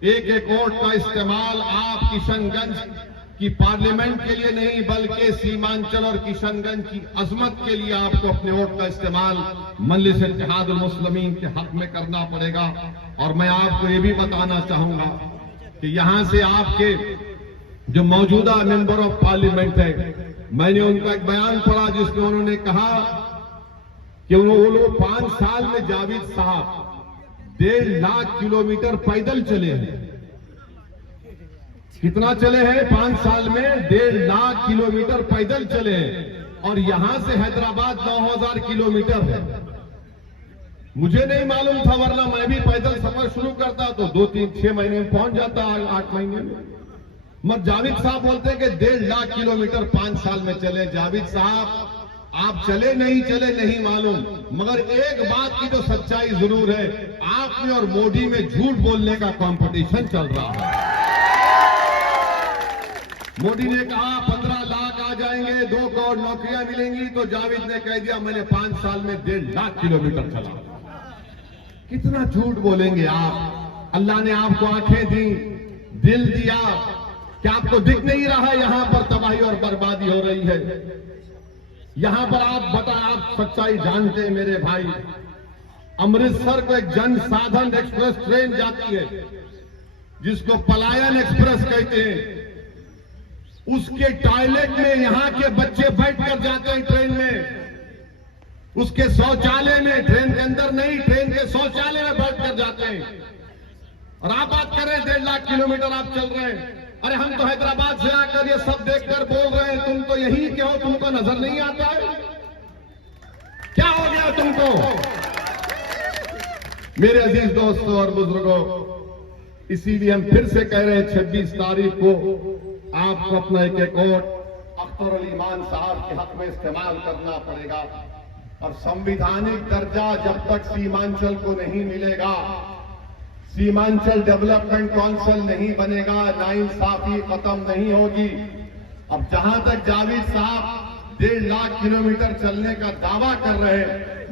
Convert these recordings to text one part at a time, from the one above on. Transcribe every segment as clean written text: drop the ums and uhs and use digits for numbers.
एक एक वोट का इस्तेमाल आप किशनगंज की पार्लियामेंट के लिए नहीं बल्कि सीमांचल और किशनगंज की अजमत के लिए आपको अपने वोट का इस्तेमाल मजलिस इत्तेहादुल मुस्लिमीन के हक में करना पड़ेगा। और मैं आपको ये भी बताना चाहूंगा कि यहां से आपके जो मौजूदा मेंबर ऑफ पार्लियामेंट है, मैंने उनका एक बयान पढ़ा जिसमें उन्होंने कहा कि वो लोग 5 साल में जावेद साहब 1.5 लाख किलोमीटर पैदल चले हैं। कितना चले हैं? 5 साल में 1.5 लाख किलोमीटर पैदल चले हैं। और यहां से हैदराबाद 9000 किलोमीटर है। मुझे नहीं मालूम था, वरना मैं भी पैदल सफर शुरू करता तो 2-3-6 महीने में पहुंच जाता, 8 महीने में। मगर जावेद साहब बोलते हैं कि 1.5 लाख किलोमीटर 5 साल में चले। जावेद साहब, आप चले नहीं मालूम, मगर एक बात की तो सच्चाई जरूर है, आप में और मोदी में झूठ बोलने का कंपटीशन चल रहा है। मोदी ने कहा 15 लाख आ जाएंगे, 2 करोड़ नौकरियां मिलेंगी, तो जावेद ने कह दिया मैंने 5 साल में 1.5 लाख किलोमीटर चला। कितना झूठ बोलेंगे आप? अल्लाह ने आपको आंखें दी, दिल दिया, क्या आपको दिख नहीं रहा यहां पर तबाही और बर्बादी हो रही है? यहां पर आप सच्चाई जानते हैं मेरे भाई। अमृतसर को एक जन साधन एक्सप्रेस ट्रेन जाती है जिसको पलायन एक्सप्रेस कहते हैं। उसके टॉयलेट में यहां के बच्चे बैठकर जाते हैं ट्रेन में। उसके शौचालय में, ट्रेन के अंदर नहीं, ट्रेन के शौचालय में बैठकर जाते हैं। और आप बात कर रहे हैं 1.5 लाख किलोमीटर आप चल रहे हैं। अरे हम तो हैदराबाद से आकर ये सब देखकर बोल रहे हैं, तुम तो यही के हो, तुमको नजर नहीं आता है? क्या हो गया तुमको? मेरे अजीज दोस्तों और बुजुर्गों, इसीलिए हम फिर से कह रहे हैं 26 तारीख को आपको अपना एक वोट अख्तर अली मान साहब के हक में इस्तेमाल करना पड़ेगा। और संवैधानिक दर्जा जब तक सीमांचल को नहीं मिलेगा, सीमांचल डेवलपमेंट काउंसिल नहीं बनेगा, नाइंसाफी खत्म नहीं होगी। अब जहां तक जावेद साहब 1.5 लाख किलोमीटर चलने का दावा कर रहे हैं,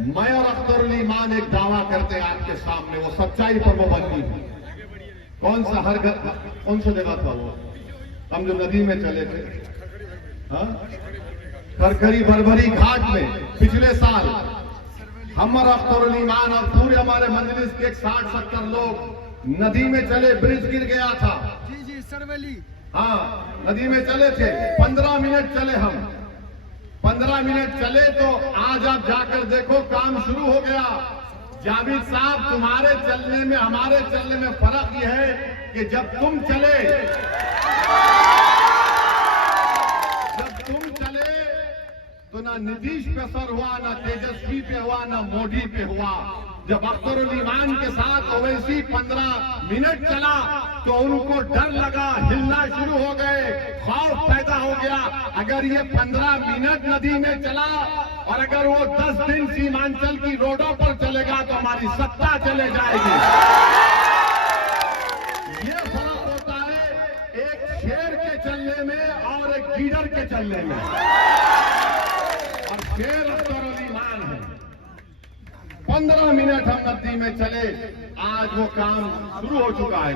मैं और अख्तर अली मान एक दावा करते हैं आपके सामने, वो सच्चाई पर पाबंदी है। कौन सा जगह था वो? हम जो नदी में चले थे, करकरी बरबरी घाट में पिछले साल हम और अख्तर अली मान और पूरे हमारे मजलिस के 60-70 लोग नदी में चले, ब्रिज गिर गया था। जी सरवली, हाँ, नदी में चले थे। 15 मिनट चले हम, 15 मिनट चले तो आज आप जाकर देखो काम शुरू हो गया। जावेद साहब, तुम्हारे चलने में हमारे चलने में फर्क यह है कि जब तुम चले तो ना नीतीश पे असर हुआ, ना तेजस्वी पे हुआ, ना मोदी पे हुआ। जब अख्तर अली मान के साथ ओवैसी 15 मिनट चला तो उनको डर लगा, हिलना शुरू हो गए, खौफ पैदा हो गया। अगर ये 15 मिनट नदी में चला और अगर वो 10 दिन सीमांचल की रोडों पर चलेगा तो हमारी सत्ता चले जाएगी। ये फर्क होता है एक शेर के चलने में और एक गीदड़ के चलने में। और शेर अख्तर अली मान है। 15 मिनट हम नदी में चले, आज वो काम शुरू हो चुका है,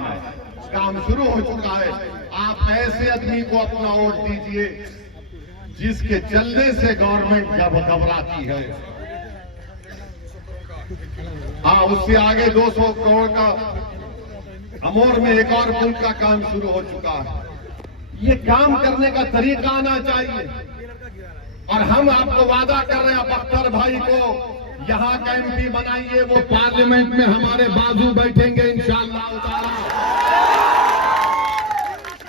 काम शुरू हो चुका है। आप ऐसे आदमी को अपना वोट दीजिए जिसके चलने से गवर्नमेंट घबराती है। हाँ, उससे आगे 200 करोड़ का अमोर में एक और पुल का काम शुरू हो चुका है। ये काम करने का तरीका आना चाहिए। और हम आपको वादा कर रहे हैं, आप अख्तर भाई को यहां का एमपी बनाइए, वो पार्लियामेंट में हमारे बाजू बैठेंगे इंशाअल्लाह ताला।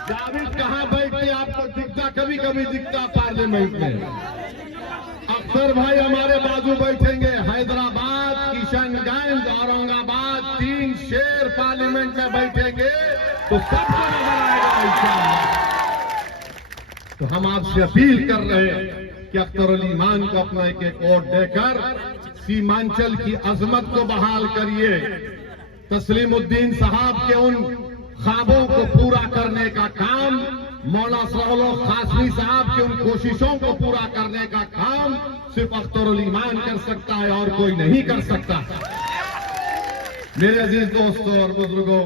जावेद कहां बैठे आपको दिखता? कभी कभी दिखता पार्लियामेंट में। अख्तर भाई हमारे बाजू बैठेंगे। हैदराबाद, किशनगंज, औरंगाबाद, 3 शेर पार्लियामेंट में बैठेंगे तो सबको नजर आएगा इंशाअल्लाह। तो हम आपसे अपील कर रहे हैं कि अख्तर अली मान को अपना एक वोट देकर सीमांचल की अजमत को बहाल करिए। तस्लीमुद्दीन साहब के उन ख्वाबों को पूरा करने का काम, मौला सलाहुल खासमी साहब की उन कोशिशों को पूरा करने का काम सिर्फ अख्तर अली मान कर सकता है और कोई नहीं कर सकता। मेरे अजीज दोस्तों और बुजुर्गों,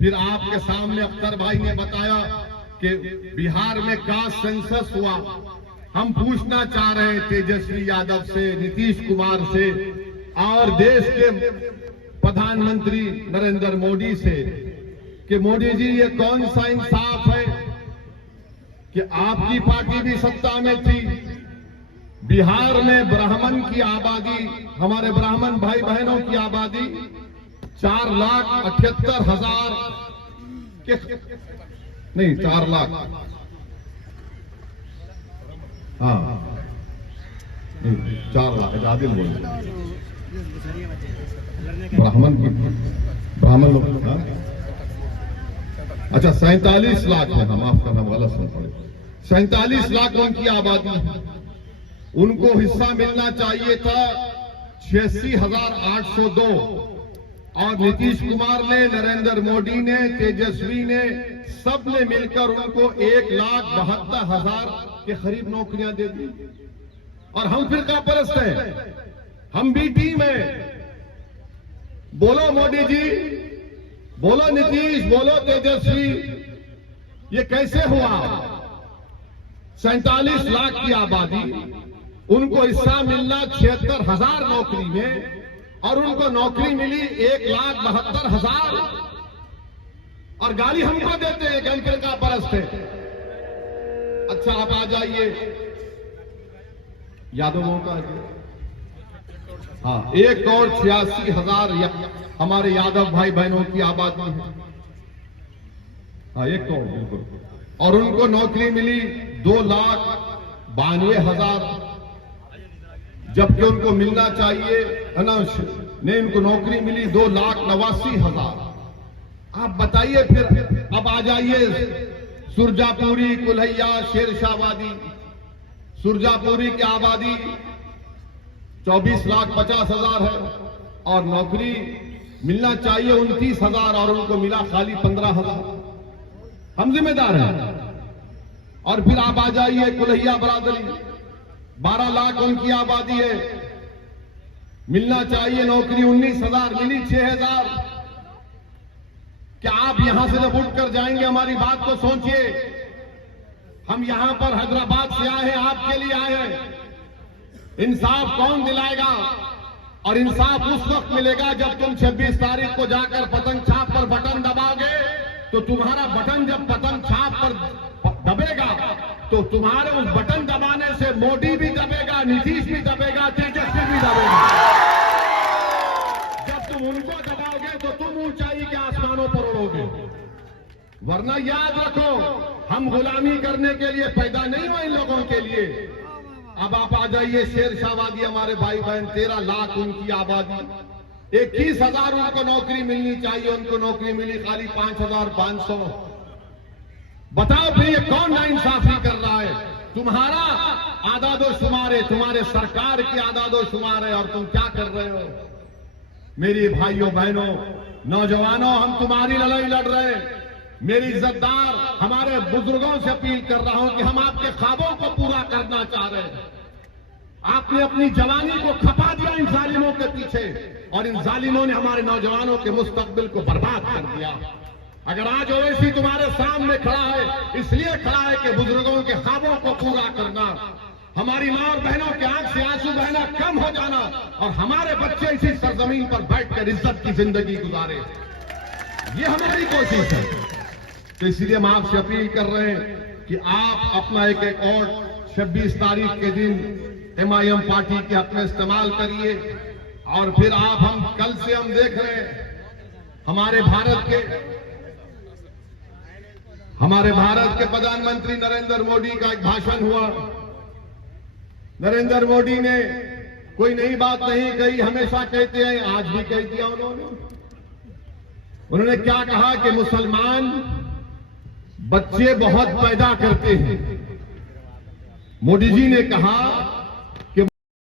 फिर आपके सामने अख्तर भाई ने बताया कि बिहार में कास्ट सेंसस हुआ। हम पूछना चाह रहे हैं तेजस्वी यादव से, नीतीश कुमार से और देश के प्रधानमंत्री नरेंद्र मोदी से कि मोदी जी ये कौन सा इंसाफ है कि आपकी पार्टी भी सत्ता में थी, बिहार में ब्राह्मण की आबादी, हमारे ब्राह्मण भाई बहनों की आबादी 4,78,000 के नहीं 4 लाख, हाँ 4 लाख आदिल बोल ब्राह्मण लोग, हाँ? अच्छा 47 लाख है, हम माफ करना गलत सुन पड़े, 47 लाख उनकी आबादी है। उनको हिस्सा मिलना चाहिए था 86,802 और नीतीश कुमार ने, नरेंद्र मोदी ने, तेजस्वी ने, सब ने मिलकर उनको 1,72,000 के करीब नौकरियां दे दी। और हम फिरका परस्त हैं, हम भी टीम है। बोलो मोदी जी, बोलो नीतीश, बोलो तेजस्वी, ये कैसे हुआ? 47 लाख की आबादी, उनको हिस्सा मिलना 76,000 नौकरी में और उनको नौकरी मिली 1,72,000 और गाली हमको देते हैं कि हम फिरका परस्त है। अच्छा आप आ जाइए यादवों का, हाँ 1,86,000 हमारे यादव भाई बहनों की आबादी है, हाँ 1 करोड़ बिल्कुल, और उनको नौकरी मिली 2,92,000 जबकि उनको मिलना चाहिए नहीं, उनको नौकरी मिली 2,89,000। आप बताइए फिर अब आ जाइए सुरजापुरी, कुल्हैया, शेरशाहबादी। सुरजापुरी की आबादी 24,50,000 है और नौकरी मिलना चाहिए 29,000 और उनको मिला खाली 15,000। हम जिम्मेदार हैं। और फिर आप आ जाइए कुल्हैया बरादरी, 12 लाख उनकी आबादी है, मिलना चाहिए नौकरी 19,000, मिली 6,000। क्या आप यहां से जब उठ कर जाएंगे, हमारी बात को सोचिए। हम यहां पर हैदराबाद से आए हैं, आपके लिए आए हैं। इंसाफ कौन दिलाएगा? और इंसाफ उस वक्त मिलेगा जब तुम 26 तारीख को जाकर पतंग छाप पर बटन दबाओगे, तो तुम्हारा बटन जब पतंग छाप पर दबेगा तो तुम्हारे उस बटन दबाने से मोदी भी दबेगा, नीतीश भी दबेगा, तेजस्वी भी दबेगा। जब तुम उनको दबाओगे तो तुम ऊंचाई के आसमानों पर उड़ोगे। वरना याद रखो, हम गुलामी करने के लिए पैदा नहीं हुए इन लोगों के लिए। अब आप आ जाइए शेरशाहबादी, हमारे भाई बहन 13 लाख उनकी आबादी, 21,000 उनको नौकरी मिलनी चाहिए, उनको नौकरी मिली खाली 5,500। बताओ फिर ये कौन नाइंसाफी कर रहा है? तुम्हारा आदादोशुमार है, तुम्हारे सरकार की आदादोशुमार है और तुम क्या कर रहे हो? मेरी भाइयों बहनों नौजवानों, हम तुम्हारी लड़ाई लड़ रहे हैं। मेरी इज्जतदार हमारे बुजुर्गों से अपील कर रहा हूं कि हम आपके ख्वाबों को पूरा करना चाह रहे हैं। आपने अपनी जवानी को खपा दिया इन जालिमों के पीछे और इन जालिमों ने हमारे नौजवानों के मुस्तकबिल को बर्बाद कर दिया। अगर आज ओवैसी तुम्हारे सामने खड़ा है, इसलिए खड़ा है कि बुजुर्गों के ख्वाबों को पूरा करना, हमारी मां और बहनों के आंख से आंसू बहना कम हो जाना और हमारे बच्चे इसी सरजमीन पर बैठकर इज्जत की जिंदगी गुजारे, ये हमारी कोशिश है। तो इसलिए हम आपसे अपील कर रहे हैं कि आप अपना एक और 26 तारीख के दिन MIM पार्टी के हक में इस्तेमाल करिए। और फिर हम कल से हम देख रहे हैं हमारे भारत के प्रधानमंत्री नरेंद्र मोदी का एक भाषण हुआ। नरेंद्र मोदी ने कोई नई बात नहीं कही, हमेशा कहते हैं, आज भी कह दिया उन्होंने क्या कहा कि मुसलमान बच्चे बहुत पैदा करते हैं। मोदी जी ने कहा